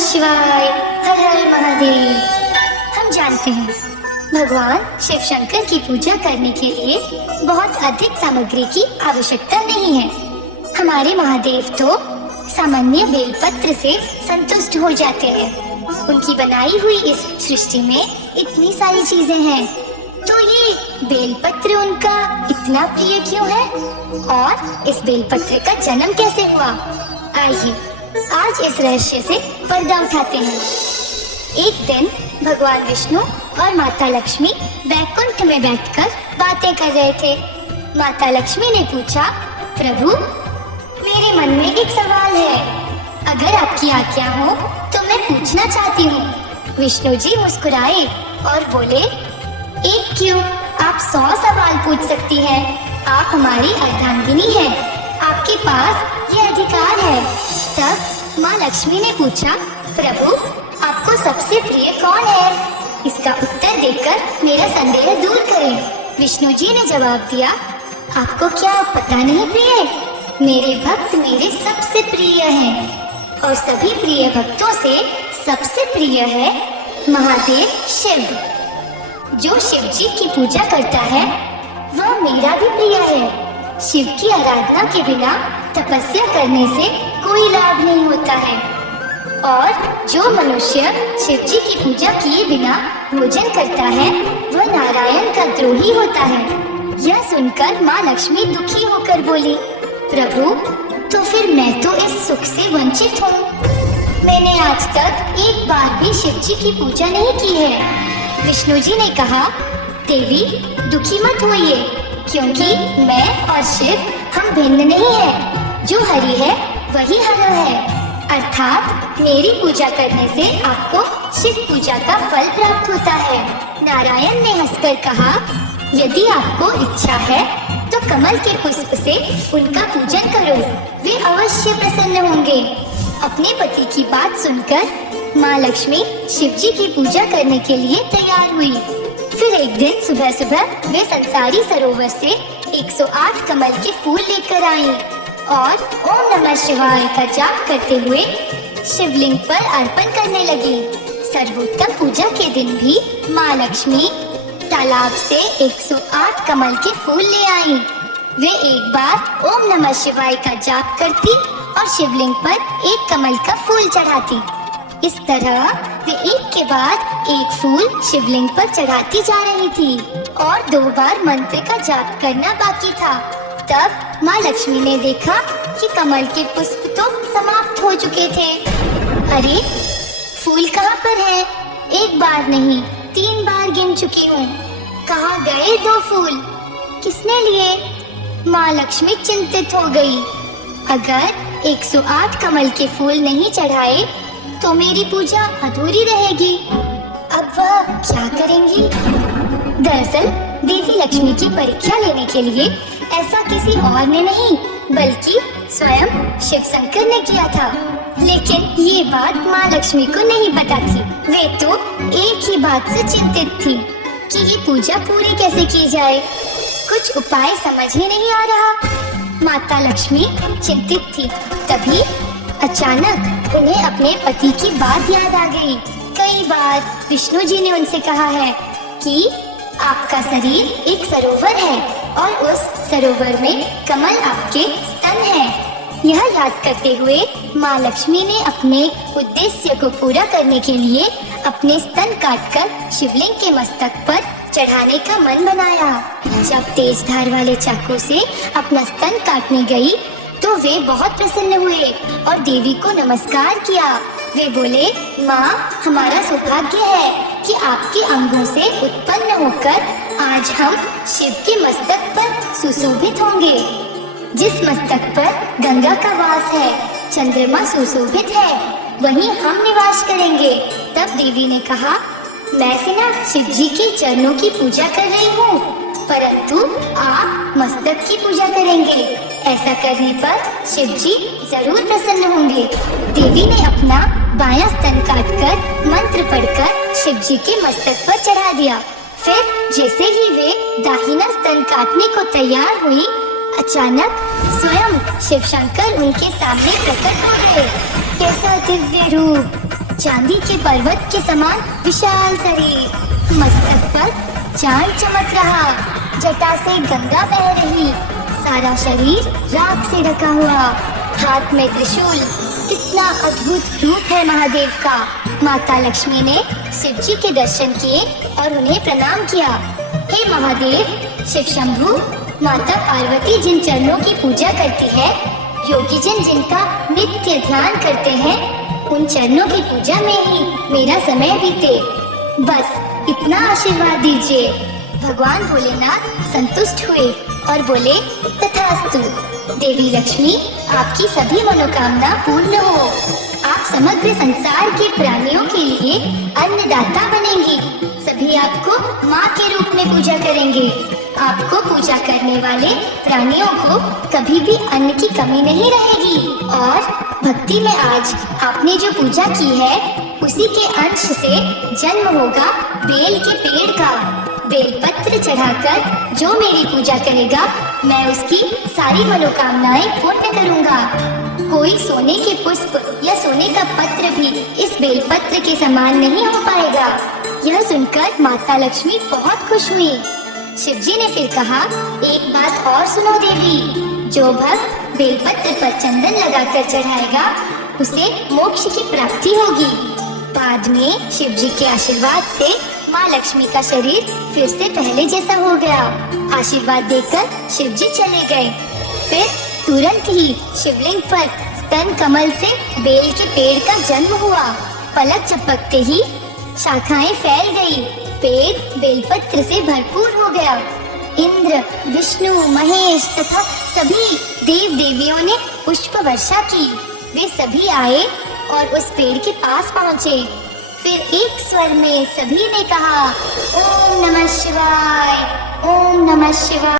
शिवाय। हर हर महादेव। हम जानते हैं भगवान शिव शंकर की पूजा करने के लिए बहुत अधिक सामग्री की आवश्यकता नहीं है। हमारे महादेव तो सामान्य बेलपत्र से संतुष्ट हो जाते हैं। उनकी बनाई हुई इस सृष्टि में इतनी सारी चीजें हैं, तो ये बेलपत्र उनका इतना प्रिय क्यों है और इस बेलपत्र का जन्म कैसे हुआ? आइए आज इस रहस्य से पर्दा उठाते हैं। एक दिन भगवान विष्णु और माता लक्ष्मी बैकुंठ में बैठकर बातें कर रहे थे। माता लक्ष्मी ने पूछा, प्रभु मेरे मन में एक सवाल है, अगर आपकी आज्ञा हो तो मैं पूछना चाहती हूँ। विष्णु जी मुस्कुराए और बोले, एक क्यों, आप 100 सवाल पूछ सकती हैं। आप हमारी अर्धांगिनी हैं, आपके पास ये अधिकार है। तब माँ लक्ष्मी ने पूछा, प्रभु आपको सबसे प्रिय कौन है? इसका उत्तर देकर मेरा संदेह दूर करें। विष्णु जी ने जवाब दिया, आपको क्या पता नहीं प्रिय, मेरे भक्त मेरे सबसे प्रिय हैं और सभी प्रिय भक्तों से सबसे प्रिय है महादेव शिव। जो शिव जी की पूजा करता है वह मेरा भी प्रिय है। शिव की आराधना के बिना तपस्या करने से कोई लाभ नहीं होता है और जो मनुष्य शिव जी की पूजा किए बिना भोजन करता है वह नारायण का द्रोही होता है। यह सुनकर माँ लक्ष्मी दुखी होकर बोली, प्रभु तो फिर मैं तो इस सुख से वंचित हूँ। मैंने आज तक एक बार भी शिव जी की पूजा नहीं की है। विष्णु जी ने कहा, देवी दुखी मत होइए, क्योंकि मैं और शिव हम भिन्न नहीं है। जो हरि है वही हर है, अर्थात मेरी पूजा करने से आपको शिव पूजा का फल प्राप्त होता है। नारायण ने हंसकर कहा, यदि आपको इच्छा है तो कमल के पुष्प से उनका पूजन करो, वे अवश्य प्रसन्न होंगे। अपने पति की बात सुनकर माँ लक्ष्मी शिव जी की पूजा करने के लिए तैयार हुई। फिर एक दिन सुबह सुबह वे संसारी सरोवर से 108 कमल के फूल लेकर आई और ओम नमः शिवाय का जाप करते हुए शिवलिंग पर अर्पण करने लगी। सर्वोत्तम पूजा के दिन भी माँ लक्ष्मी तालाब से 108 कमल के फूल ले आई। वे एक बार ओम नमः शिवाय का जाप करती और शिवलिंग पर एक कमल का फूल चढ़ाती। इस तरह वे एक के बाद एक फूल शिवलिंग पर चढ़ाती जा रही थी और 2 बार मंत्र का जाप करना बाकी था। तब माँ लक्ष्मी ने देखा कि कमल के पुष्प तो समाप्त हो चुके थे। अरे फूल कहाँ पर है? एक बार नहीं 3 बार गिन चुकी हूँ, कहाँ गए 2 फूल? किसने लिए? माँ लक्ष्मी चिंतित हो गई। अगर 108 कमल के फूल नहीं चढ़ाए तो मेरी पूजा अधूरी रहेगी। अब वह क्या करेंगी? दरअसल देवी लक्ष्मी की परीक्षा लेने के लिए ऐसा किसी और ने नहीं बल्कि स्वयं शिव शंकर ने किया था। लेकिन ये बात माँ लक्ष्मी को नहीं पता थी। वे तो एक ही बात से चिंतित थी कि ये पूजा पूरी कैसे की जाए। कुछ उपाय समझ ही नहीं आ रहा। माता लक्ष्मी चिंतित थी। तभी अचानक उन्हें अपने पति की बात याद आ गई। कई बार विष्णु जी ने उनसे कहा है कि आपका शरीर एक सरोवर है और उस सरोवर में कमल आपके स्तन हैं। यह याद करते हुए माँ लक्ष्मी ने अपने उद्देश्य को पूरा करने के लिए अपने स्तन काटकर शिवलिंग के मस्तक पर चढ़ाने का मन बनाया। जब तेज धार वाले चाकू से अपना स्तन काटने गई तो वे बहुत प्रसन्न हुए और देवी को नमस्कार किया। वे बोले, माँ हमारा सौभाग्य है कि आपके अंगों से उत्पन्न होकर आज हम शिव के मस्तक पर सुशोभित होंगे। जिस मस्तक पर गंगा का वास है, चंद्रमा सुशोभित है, वहीं हम निवास करेंगे। तब देवी ने कहा, मैं सिना शिव जी के चरणों की पूजा कर रही हूँ, परंतु आप मस्तक की पूजा करेंगे। ऐसा करने पर शिव जी जरूर प्रसन्न होंगे। देवी ने अपना बायां स्तन काटकर मंत्र पढ़कर शिव जी के मस्तक पर चढ़ा दिया। फिर जैसे ही वे दाहिना स्तन काटने को तैयार हुई, अचानक स्वयं शिव शंकर उनके सामने प्रकट हो गए। कैसा दिव्य रूप! चांदी के पर्वत के समान विशाल शरीर, मस्तक पर चांद चमक रहा, जटा से गंगा बह रही, सारा शरीर राख से ढका हुआ, हाथ में त्रिशूल। कितना अद्भुत रूप है महादेव का। माता लक्ष्मी ने शिव जी के दर्शन किए और उन्हें प्रणाम किया। हे महादेव, शिव शंभु, माता पार्वती जिन चरणों की पूजा करती है, योगी जन जिनका नित्य ध्यान करते हैं, उन चरणों की पूजा में ही मेरा समय बीते। बस इतना आशीर्वाद दीजिए। भगवान भोलेनाथ संतुष्ट हुए और बोले, तथास्तु। देवी लक्ष्मी, आपकी सभी मनोकामना पूर्ण हो। आप समग्र संसार के प्राणियों के लिए अन्नदाता बनेंगी। सभी आपको माँ के रूप में पूजा करेंगे। आपको पूजा करने वाले प्राणियों को कभी भी अन्न की कमी नहीं रहेगी। और भक्ति में आज आपने जो पूजा की है, उसी के अंश से जन्म होगा बेल के पेड़ का। बेलपत्र चढ़ाकर जो मेरी पूजा करेगा, मैं उसकी सारी मनोकामनाएं पूर्ण करूंगा। कोई सोने के पुष्प या सोने का पत्र भी इस बेलपत्र के समान नहीं हो पाएगा। यह सुनकर माता लक्ष्मी बहुत खुश हुई। शिव जी ने फिर कहा, एक बात और सुनो देवी, जो भक्त बेलपत्र पर चंदन लगाकर चढ़ाएगा, उसे मोक्ष की प्राप्ति होगी। बाद में शिव जी के आशीर्वाद से माँ लक्ष्मी का शरीर फिर से पहले जैसा हो गया। आशीर्वाद देकर शिव जी चले गए। फिर तुरंत ही शिवलिंग पर स्तन कमल से बेल के पेड़ का जन्म हुआ। पलक झपकते ही शाखाएं फैल गई। पेड़ बेलपत्र से भरपूर हो गया। इंद्र, विष्णु, महेश तथा सभी देव देवियों ने पुष्प वर्षा की। वे सभी आए और उस पेड़ के पास पहुँचे। फिर एक स्वर में सभी ने कहा, ओम नमः शिवाय, ओम नमः शिवाय।